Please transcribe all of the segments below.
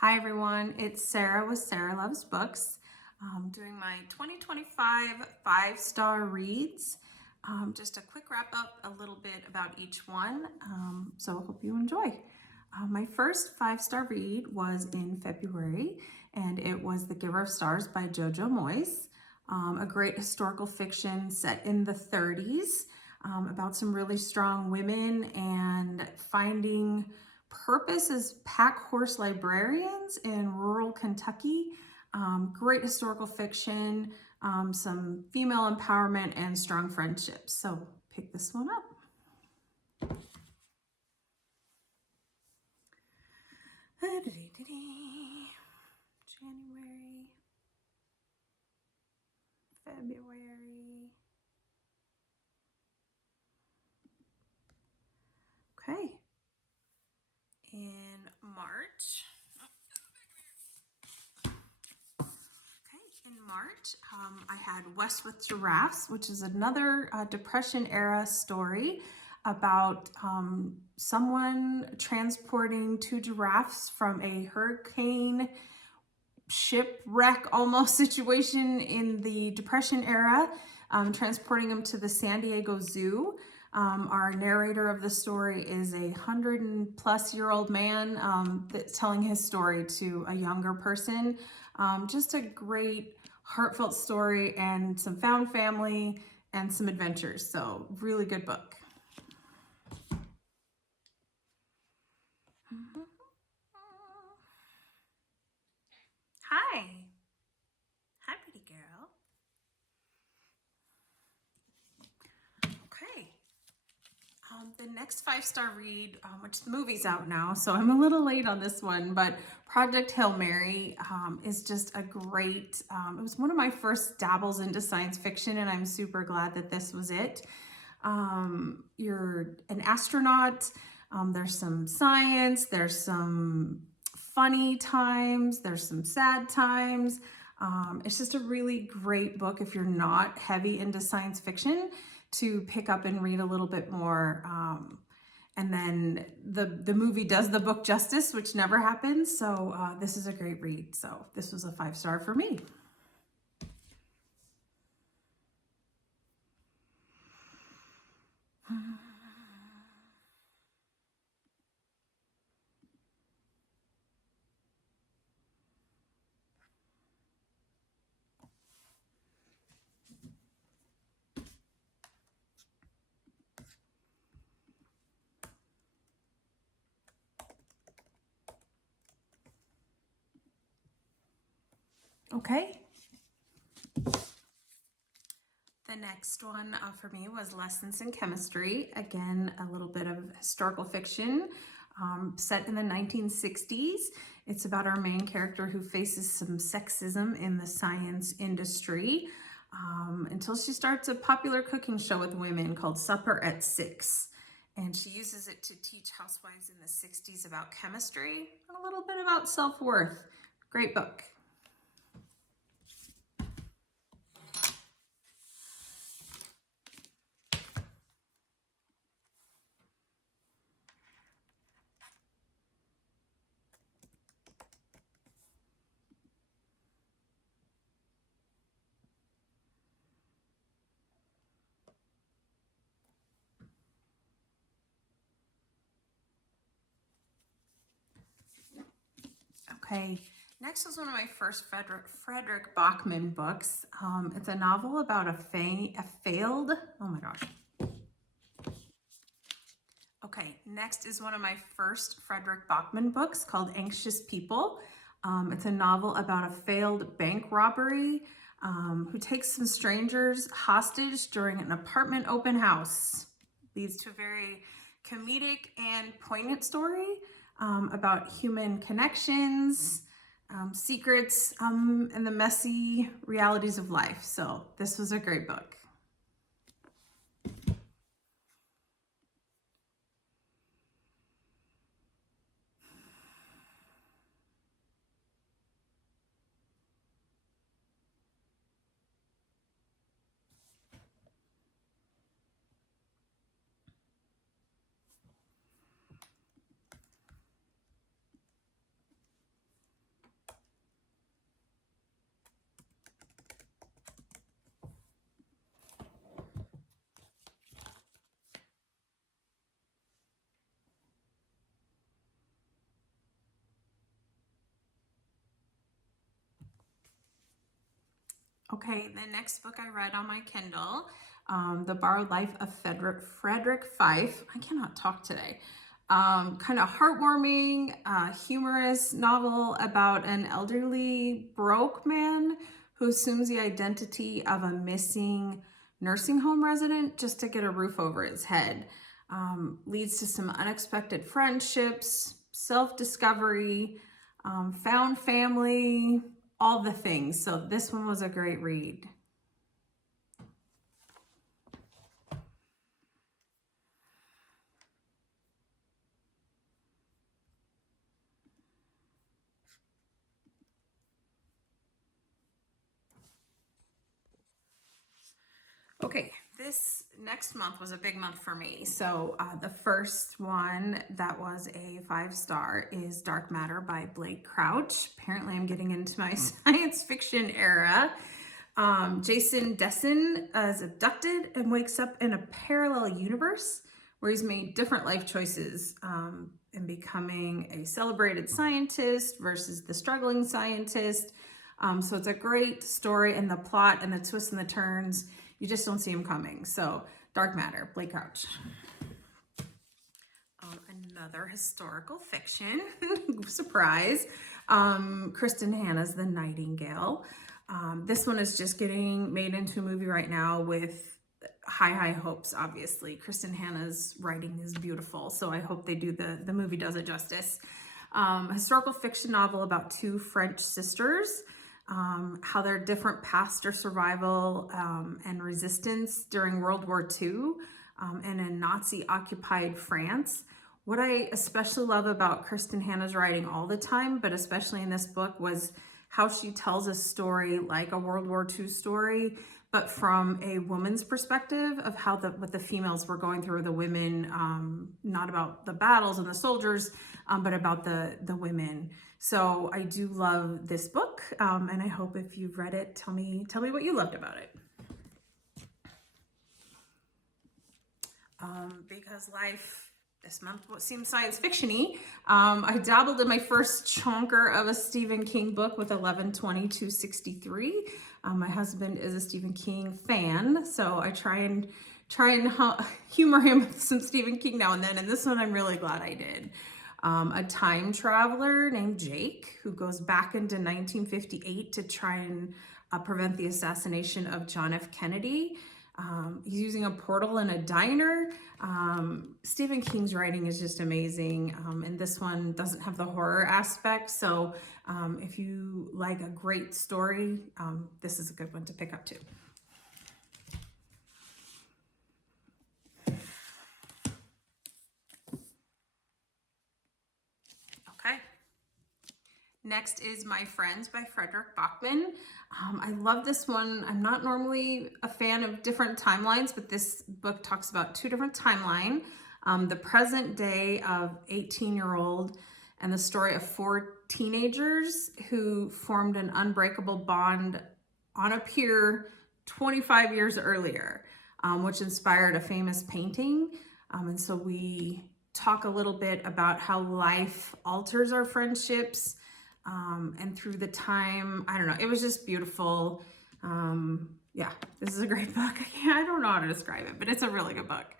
Hi everyone, it's Sarah with Sara Loves Books. Doing my 2025 5-star reads. Just a quick wrap up, a little bit about each one, so I hope you enjoy. My first 5-star read was in February, and it was The Giver of Stars by Jojo Moyes, a great historical fiction set in the 30s, about some really strong women and finding purpose as pack horse librarians in rural Kentucky. Great historical fiction, some female empowerment and strong friendships. So pick this one up. January, February. Okay. In March. In March, I had West with Giraffes, which is another Depression era story about someone transporting 2 giraffes from a hurricane shipwreck almost situation in the Depression era, transporting them to the San Diego Zoo. Our narrator of the story is a 100-plus-year-old man that's telling his story to a younger person. Just a great, heartfelt story and some found family and some adventures. So really good book. Hi. Hi, pretty girl. Okay. The next 5-star read, which the movie's out now, so I'm a little late on this one, but Project Hail Mary is just a great, it was one of my first dabbles into science fiction, and I'm super glad that this was it. You're an astronaut, there's some science, there's some funny times, there's some sad times. It's just a really great book if you're not heavy into science fiction to pick up and read a little bit more. And then the movie does the book justice, which never happens. So this is a great read. So this was a 5-star for me. Okay. The next one for me was Lessons in Chemistry. Again, a little bit of historical fiction set in the 1960s. It's about our main character who faces some sexism in the science industry until she starts a popular cooking show with women called Supper at 6. And she uses it to teach housewives in the 60s about chemistry and a little bit about self-worth. Great book. Okay, next was one of my first Frederick Bachman books. It's a novel about a failed, oh my gosh. Okay, next is one of my first Frederick Bachman books called Anxious People. It's a novel about a failed bank robbery who takes some strangers hostage during an apartment open house. Leads to a very comedic and poignant story about human connections, secrets, and the messy realities of life. So this was a great book. Okay, the next book I read on my Kindle, The Borrowed Life of Frederick Fife. I cannot talk today. Kind of heartwarming, humorous novel about an elderly broke man who assumes the identity of a missing nursing home resident just to get a roof over his head. Leads to some unexpected friendships, self-discovery, found family, all the things. So this one was a great read. Okay, this next month was a big month for me. So the first one that was a 5-star is Dark Matter by Blake Crouch. Apparently I'm getting into my science fiction era. Jason Dessen is abducted and wakes up in a parallel universe where he's made different life choices in becoming a celebrated scientist versus the struggling scientist. So it's a great story, and the plot and the twists and the turns, you just don't see them coming. So Dark Matter, Blake Crouch. Another historical fiction, surprise, Kristen Hanna's The Nightingale. This one is just getting made into a movie right now with high hopes, obviously. Kristen Hanna's writing is beautiful, so I hope they do the movie does it justice. Historical fiction novel about two French sisters, how their different paths to survival and resistance during World War II and in Nazi-occupied France. What I especially love about Kristen Hanna's writing all the time, but especially in this book, was how she tells a story like a World War II story, but from a woman's perspective of how what the females were going through, the women, not about the battles and the soldiers, but about the women. So I do love this book, and I hope if you've read it, tell me what you loved about it. Because life this month seemed science fiction-y. I dabbled in my first chonker of a Stephen King book with 11/20/263. My husband is a Stephen King fan, so I try and humor him with some Stephen King now and then, and this one I'm really glad I did. A time traveler named Jake who goes back into 1958 to try and prevent the assassination of John F. Kennedy. He's using a portal in a diner. Stephen King's writing is just amazing, and this one doesn't have the horror aspect, so if you like a great story, this is a good one to pick up too. Okay. Next is My Friends by Frederick Bachman. I love this one. I'm not normally a fan of different timelines, but this book talks about two different timelines. The present day of 18-year-old and the story of 4 teenagers who formed an unbreakable bond on a pier 25 years earlier, which inspired a famous painting. And so we talk a little bit about how life alters our friendships, and through the time, I don't know, it was just beautiful. Yeah, this is a great book. I don't know how to describe it, but it's a really good book.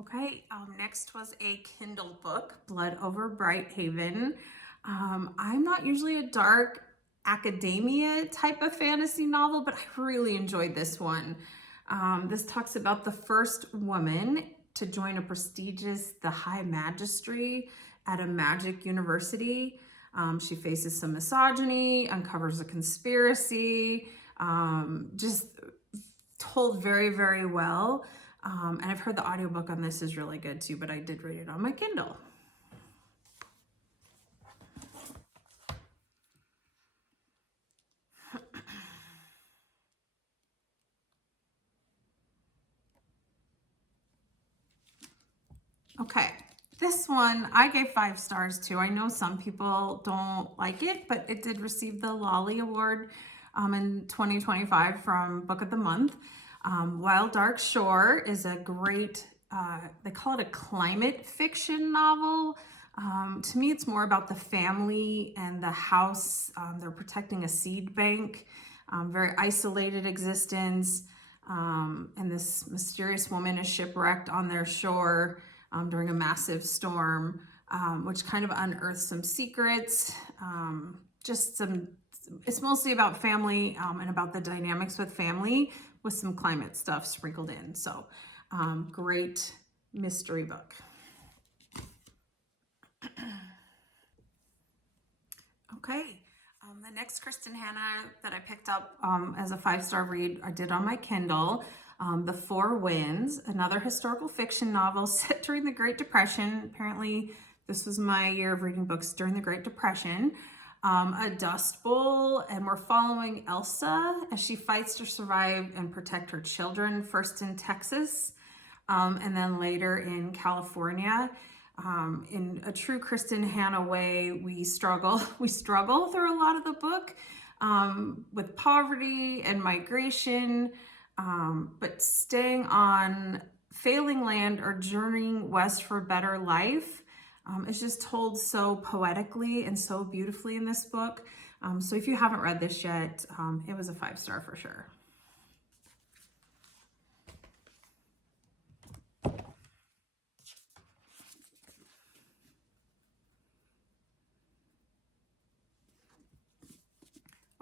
Okay, next was a Kindle book, Blood Over Brighthaven. I'm not usually a dark academia type of fantasy novel, but I really enjoyed this one. This talks about the first woman to join a prestigious, the High Magistracy at a magic university. She faces some misogyny, uncovers a conspiracy, just told very well. And I've heard the audiobook on this is really good too, but I did read it on my Kindle. Okay, this one I gave 5 stars to. I know some people don't like it, but it did receive the Lolly Award in 2025 from Book of the Month. Wild Dark Shore is a great, they call it a climate fiction novel. To me, it's more about the family and the house. They're protecting a seed bank, very isolated existence. And this mysterious woman is shipwrecked on their shore during a massive storm, which kind of unearths some secrets. It's mostly about family and about the dynamics with family with some climate stuff sprinkled in. So great mystery book. Okay. The next Kristen Hanna that I picked up as a 5-star read, I did on my Kindle, The Four Winds, another historical fiction novel set during the Great Depression. Apparently, this was my year of reading books during the Great Depression. A Dust Bowl, and we're following Elsa as she fights to survive and protect her children, first in Texas, and then later in California. In a true Kristen Hanna way, we struggle through a lot of the book with poverty and migration, but staying on failing land or journeying west for a better life. It's just told so poetically and so beautifully in this book. So if you haven't read this yet, it was a 5-star for sure.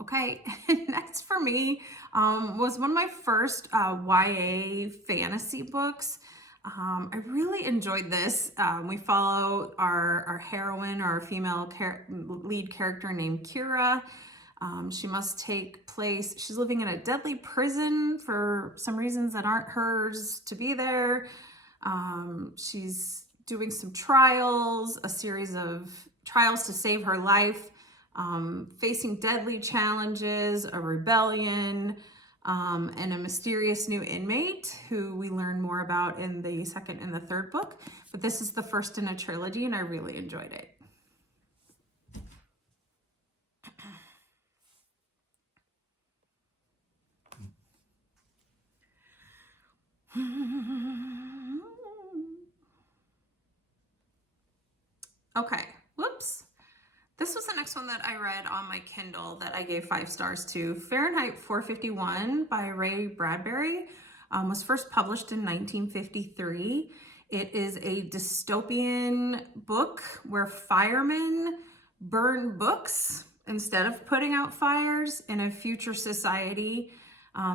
Okay, next for me was one of my first YA fantasy books. I really enjoyed this. We follow our heroine, our female lead character named Kira. She must take place, she's living in a deadly prison for some reasons that aren't hers to be there. She's doing some trials, a series of trials to save her life. Facing deadly challenges, a rebellion, and a mysterious new inmate who we learn more about in the second and the third book. But this is the first in a trilogy, and I really enjoyed it. Okay, whoops. This was the next one that I read on my Kindle that I gave 5 stars to. Fahrenheit 451 by Ray Bradbury was first published in 1953. It is a dystopian book where firemen burn books instead of putting out fires in a future society.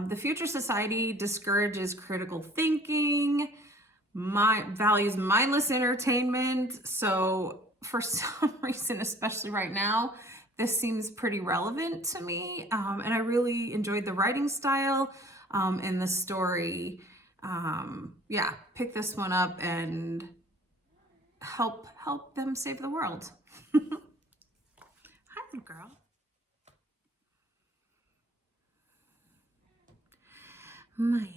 The future society discourages critical thinking, values mindless entertainment. So for some reason, especially right now, this seems pretty relevant to me. And I really enjoyed the writing style and the story. Yeah, pick this one up and help them save the world. Hi, little girl. Maya.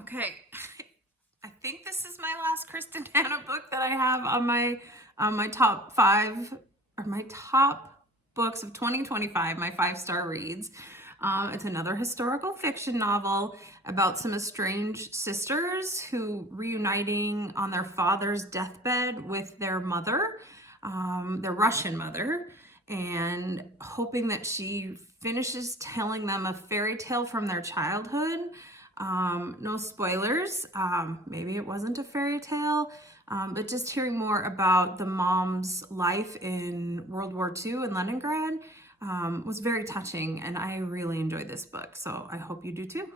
Okay, I think this is my last Kristen Hanna book that I have on my top 5 or my top books of 2025, my 5-star reads. It's another historical fiction novel about some estranged sisters who reuniting on their father's deathbed with their mother, their Russian mother, and hoping that she finishes telling them a fairy tale from their childhood. No spoilers, maybe it wasn't a fairy tale, but just hearing more about the mom's life in World War II in Leningrad was very touching, and I really enjoyed this book, so I hope you do too.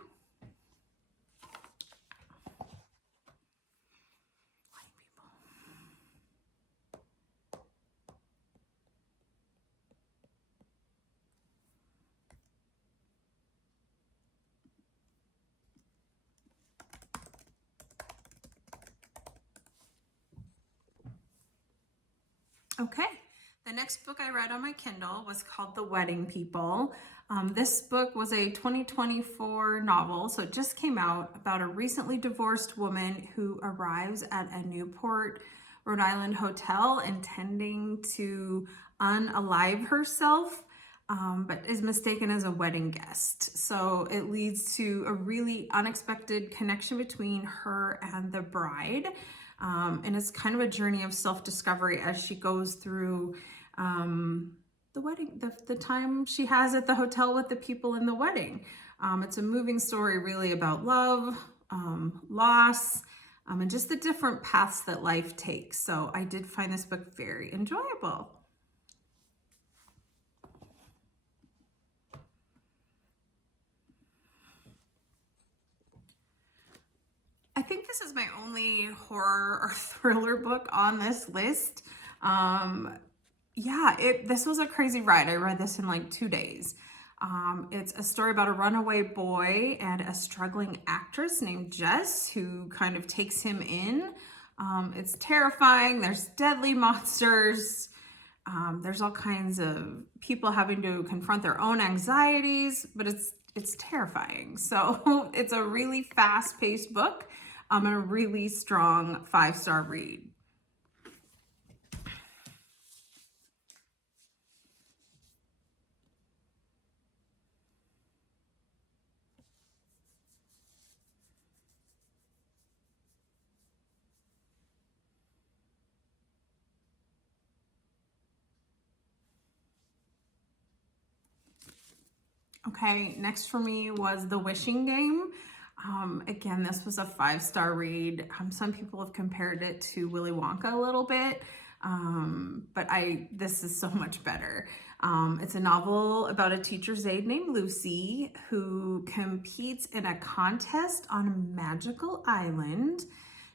Okay, the next book I read on my Kindle was called The Wedding People. This book was a 2024 novel, so it just came out, about a recently divorced woman who arrives at a Newport, Rhode Island hotel intending to unalive herself, but is mistaken as a wedding guest. So it leads to a really unexpected connection between her and the bride. And it's kind of a journey of self-discovery as she goes through the wedding, the time she has at the hotel with the people in the wedding. It's a moving story really about love, loss, and just the different paths that life takes. So I did find this book very enjoyable. I think this is my only horror or thriller book on this list. Yeah, this was a crazy ride. I read this in like 2 days. It's a story about a runaway boy and a struggling actress named Jess who kind of takes him in. It's terrifying. There's deadly monsters. There's all kinds of people having to confront their own anxieties, but it's terrifying. So it's a really fast-paced book, and a really strong 5-star read. Okay, next for me was The Wishing Game. Again, this was a 5-star read. Some people have compared it to Willy Wonka a little bit, but this is so much better. It's a novel about a teacher's aide named Lucy who competes in a contest on a magical island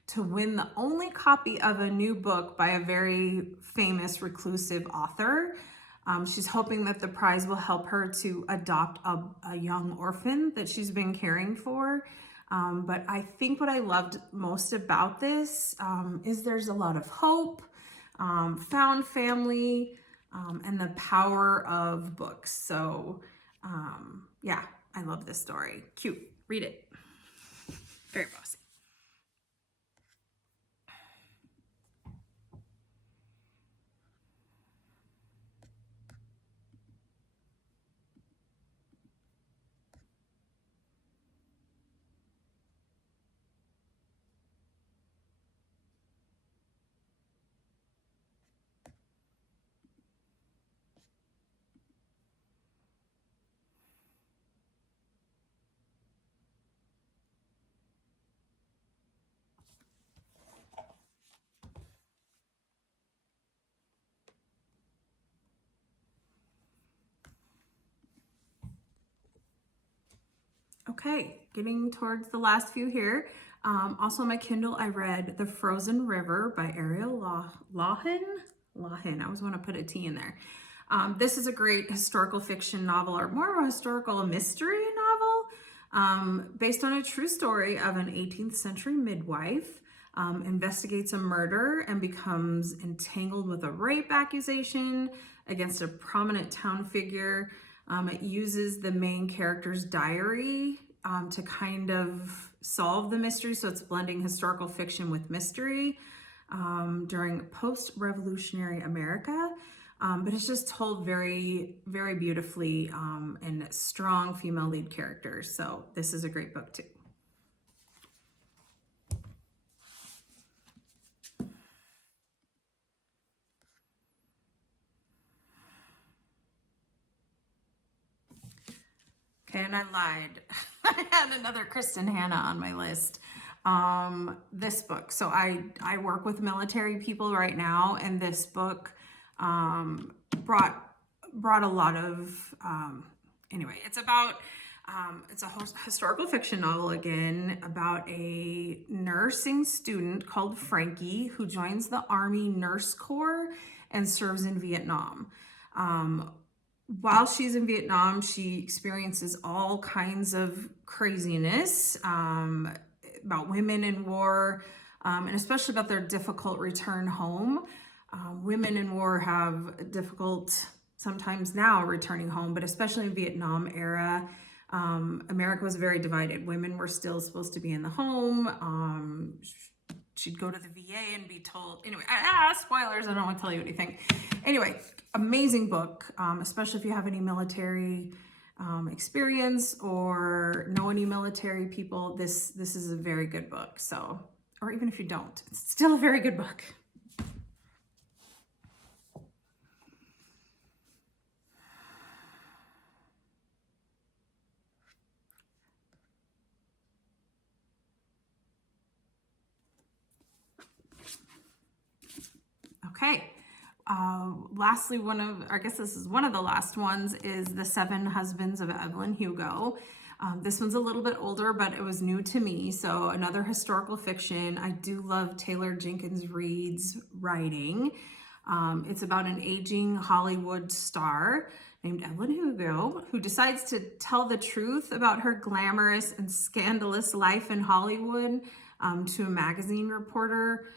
to win the only copy of a new book by a very famous reclusive author. She's hoping that the prize will help her to adopt a young orphan that she's been caring for. But I think what I loved most about this is there's a lot of hope, found family, and the power of books. So yeah, I love this story. Cute. Read it. Very bossy. Okay, getting towards the last few here. Also on my Kindle, I read The Frozen River by Ariel Lawhen. I always want to put a T in there. This is a great historical fiction novel, or more of a historical mystery novel, based on a true story of an 18th century midwife. Investigates a murder and becomes entangled with a rape accusation against a prominent town figure. It uses the main character's diary to kind of solve the mystery. So it's blending historical fiction with mystery during post-revolutionary America. But it's just told very, very beautifully and strong female lead characters. So this is a great book too. Okay, and I lied. I had another Kristen Hanna on my list. This book. So I work with military people right now, and this book brought a lot of anyway. It's a historical fiction novel again about a nursing student called Frankie who joins the Army Nurse Corps and serves in Vietnam. While she's in Vietnam, she experiences all kinds of craziness about women in war, and especially about their difficult return home. Women in war have difficult sometimes now returning home, but especially in Vietnam era, America was very divided. Women were still supposed to be in the home. She'd go to the VA and be told, anyway, spoilers, I don't want to tell you anything. Anyway, amazing book, especially if you have any military experience or know any military people. This is a very good book. So, or even if you don't, it's still a very good book. Okay. Lastly, I guess this is one of the last ones, is The Seven Husbands of Evelyn Hugo. This one's a little bit older, but it was new to me. So another historical fiction. I do love Taylor Jenkins Reid's writing. It's about an aging Hollywood star named Evelyn Hugo, who decides to tell the truth about her glamorous and scandalous life in Hollywood to a magazine reporter.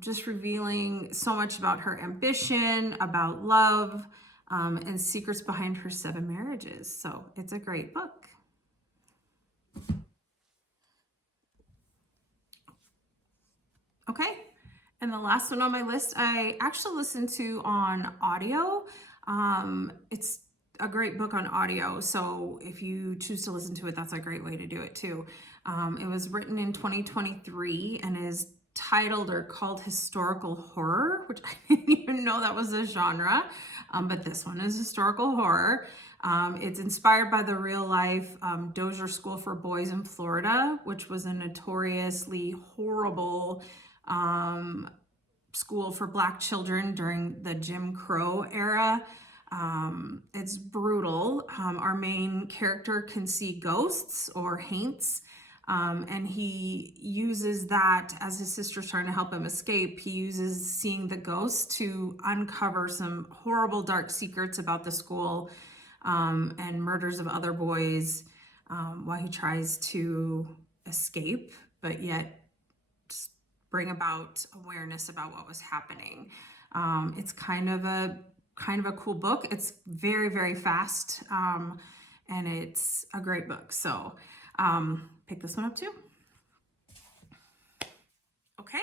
Just revealing so much about her ambition, about love, and secrets behind her 7 marriages. So it's a great book. Okay, and the last one on my list, I actually listened to on audio. It's a great book on audio, so if you choose to listen to it, that's a great way to do it too. It was written in 2023 and is titled or called historical horror, which I didn't even know that was a genre, but this one is historical horror. It's inspired by the real life Dozier School for Boys in Florida, which was a notoriously horrible school for Black children during the Jim Crow era. It's brutal. Our main character can see ghosts or haints, and he uses that as his sister's trying to help him escape. He uses seeing the ghosts to uncover some horrible dark secrets about the school and murders of other boys while he tries to escape, but yet bring about awareness about what was happening. It's kind of a cool book. It's very, very fast, and it's a great book. So pick this one up too. Okay,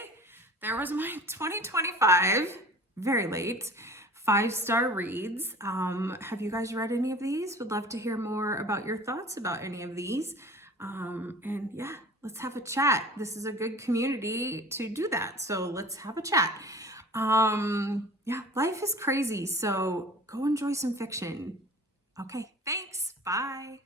there was my 2025, very late, 5-star reads. Have you guys read any of these? Would love to hear more about your thoughts about any of these. And yeah, let's have a chat. This is a good community to do that. So let's have a chat. Yeah, life is crazy. So go enjoy some fiction. Okay, thanks. Bye.